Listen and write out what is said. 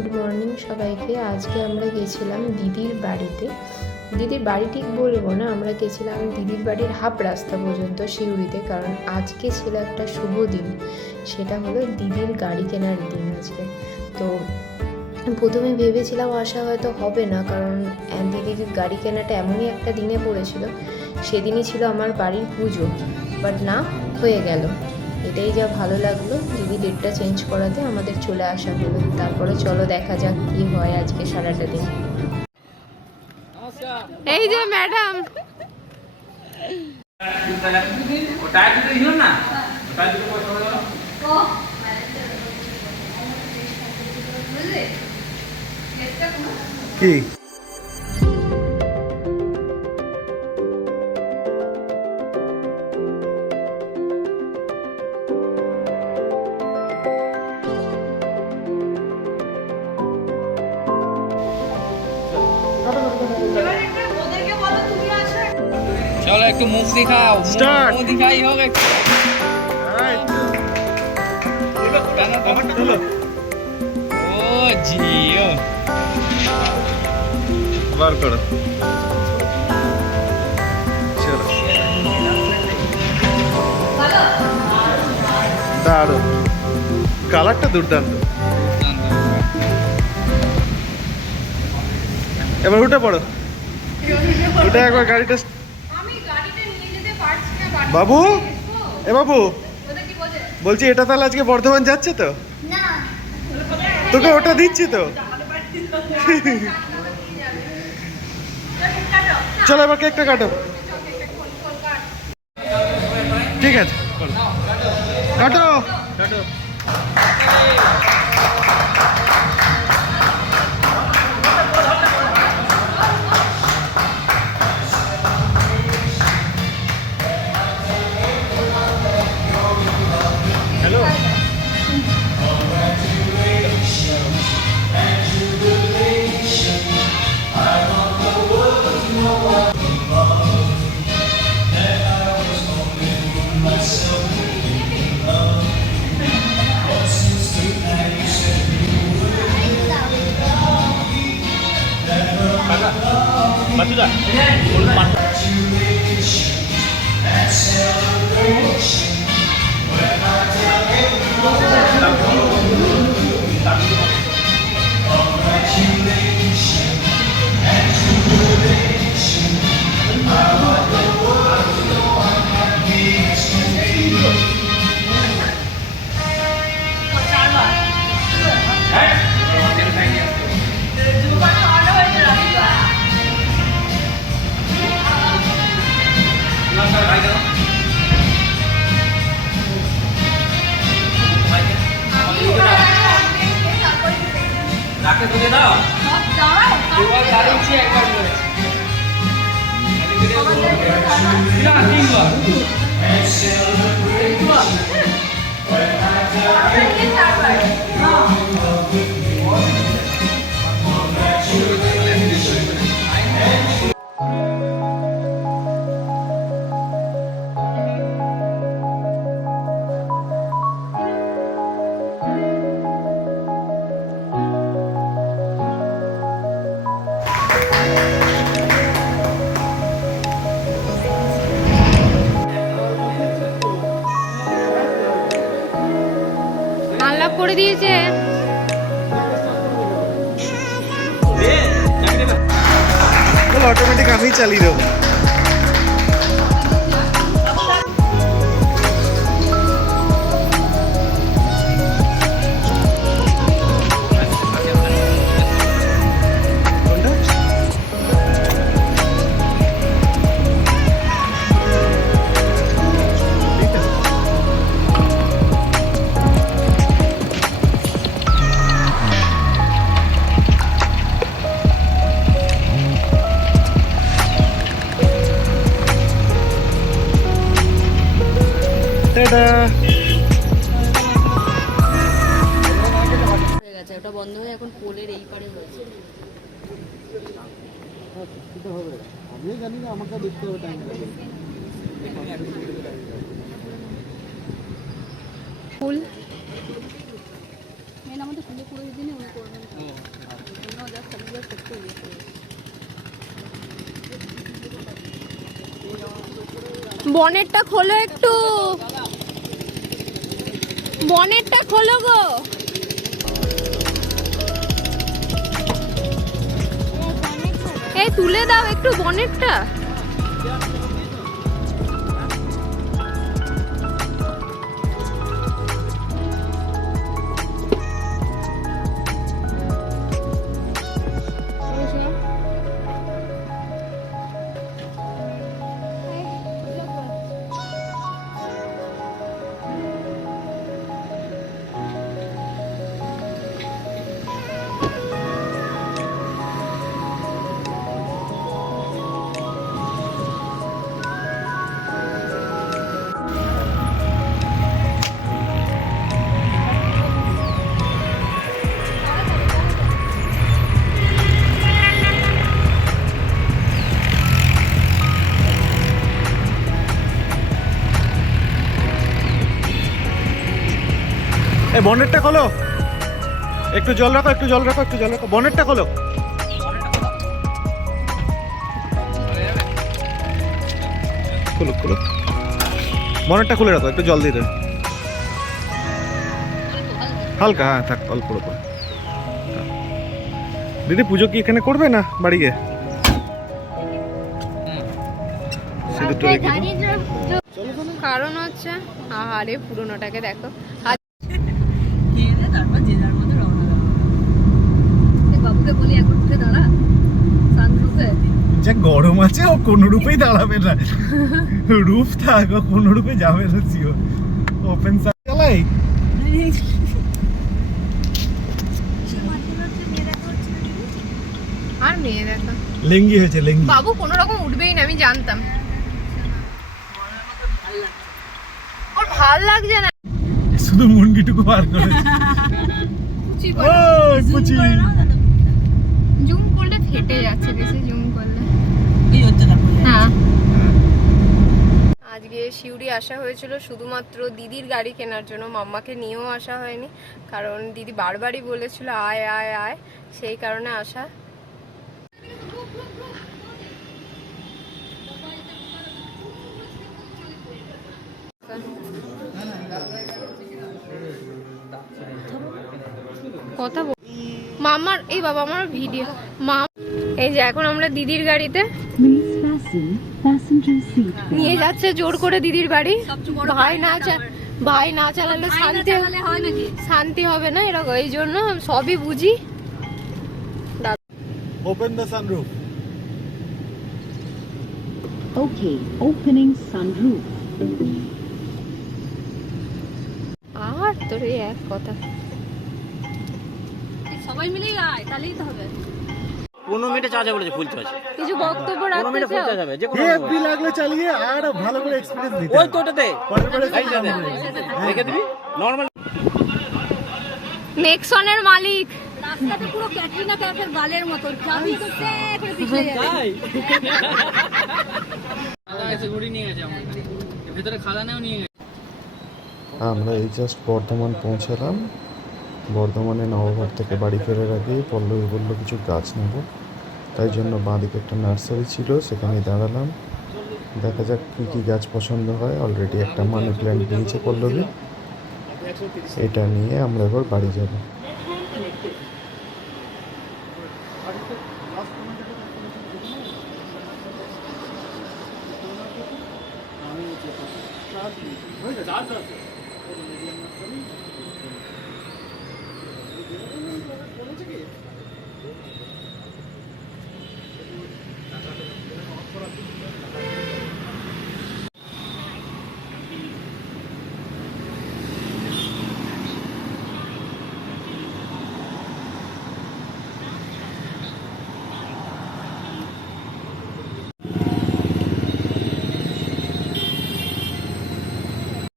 Good morning সবাইকে। আজকে আমরা গেছিলাম দিদির বাড়িতে। দিদির বাড়ি ঠিক বলবো না, আমরা গেছিলাম দিদির বাড়ির হাফ রাস্তা পর্যন্ত সিউড়িতে, কারণ আজকে ছিল একটা শুভ দিন। সেটা হলো দিদির গাড়ি কেনার দিন আজকে। তো প্রথমে ভেবেছিলাম আসা হয়তো হবে না, কারণ দিদির গাড়ি কেনাটা এমনই একটা দিনে পড়েছিল, সেদিনই ছিল আমার বাড়ির পুজো। বাট না, হয়ে গেল। এটাই যা ভালো লাগলো, দিদি ডেটটা চেঞ্জ করাতে আমাদের চলে আসা হলো। তারপরে চলো দেখা যাক কি হয় আজকে সারাটা দিন। এই যে ম্যাডাম, কি चलो एक तो मुंह दिखाओ, मुंह दिखाई होगा। ओ जियो বার করো। চলো দারুণ, কালারটা দুর্দান্ত। এবার উঠে পড়ো, উঠে একবার গাড়িটা। বাবু, এ বাবু, বলছি এটা তাহলে আজকে বর্ধমান যাচ্ছে তো? তোকে ওটা দিচ্ছি তো। চলো এবার কেকটা কাটো। ঠিক আছে, কাটো কাটো। হ্যালো, রাখে তুলে দাও, দুবার দাঁড়িয়েছি একবার করে আনলক করে দিয়েছে। অটোমেটিক আমি চালিয়ে দেবো। ওটা বন্ধ হয়ে এখন পোলের এই পারে হয়েছে। আমি জানি না, আমাকে দেখতে হবে টাইম লাগে। ফুল আমাদের পুরো দিনে উনি করবেন যা সার্ভিস করতে বনেটটা খোলো একটু, বনেটটা খোলো গো। এই তুলে দাও একটু বনেটটা। এই বনেটটা খোলো, একটু জল রাখো, একটু জল রাখো, একটু জল রাখো। বনেটটা খোলো। খুলো খুলো, বনেটটা খুলে রাখো, একটু জল দিয়ে দেবে হালকা। হ্যাঁ থাক, অল্প অল্প। দিদি পুজো কি এখানে করবে না বাড়ি গিয়ে? সিঁদুরটা রেখে দাও। কারণ হচ্ছে আহারে পুরোনোটাকে দেখো। বাবুকে বলি এখন উঠে দাঁড়া সানরুফে। যা গরম আছে ও কোনো রূপেই দাঁড়াবে না, রূপ থাক ও কোনো রূপে যাবে না। সিও ওপেন চালাই আর মেয়ে দেখো লেঙ্গি হয়েছে, লেঙ্গি। বাবু কোনো রকম উঠবেই না, আমি জানতাম। ওর ভাল লাগছে না, শুধু মুন্ডিটুকু বার করে। জুম করলে ফেটে যাচ্ছে, বেশি জুম করলে। হ্যাঁ, আজকে শিউরি আসা হয়েছিল শুধুমাত্র দিদির গাড়ি কেনার জন্য, মাম্মাকে নিয়েও আসা হয়নি, কারণ দিদি বারবারই বলেছিল আয় আয় আয়, সেই কারণে আসা। কথা বল মামার, এই বাবা আমার ভিডিও মা। এই যে এখন আমরা দিদির গাড়িতে নিয়ে যাচ্ছে জোর করে দিদির বাড়ি। ভাই না চালালে শান্তি হবে না, এরকম। এই জন্য সবই বুঝি। Open the sunroof. Okay, opening sunroof. আর তোর এই এক কথা, সবাই মিলেই আয়, তাহলেই তো হবে। 15 মিনিটে চার্জ হবে বলেছে, ফুল চার্জ। কিছু বক্তব্য 15 মিনিটে ফুল রাখতে চার্জ হবে, যে কোনো হেভি লাগলে চালিয়ে আর ভালো করে এক্সপেরিয়েন্স দিতে। ওই তোটাতে পরের বারে এইটাতে রেখে দিবি নরমাল। নেক্সনের মালিক রাস্তাটা পুরো ক্যাটরিনা ক্যাফের গালের মতো, চাবি তো করে পিছলে যায়। খালা এসে ঘুরি নিয়ে গেছে আমার, ভেতরে খালানেও নিয়ে গেছে। আমরা এই জাস্ট বর্ধমান পৌঁছালাম। বর্ধমানে নবঘাট থেকে বাড়ি ফেরার আগে পল্লবী বললো কিছু গাছ নেব, তাই জন্য বাঁদিকে একটা নার্সারি ছিল, সেখানে দাঁড়ালাম। দেখা যাক কী কী গাছ পছন্দ হয়। অলরেডি একটা মানি প্ল্যান্ট নিয়েছে পল্লবী, এটা নিয়ে আমরা এবার বাড়ি যাব।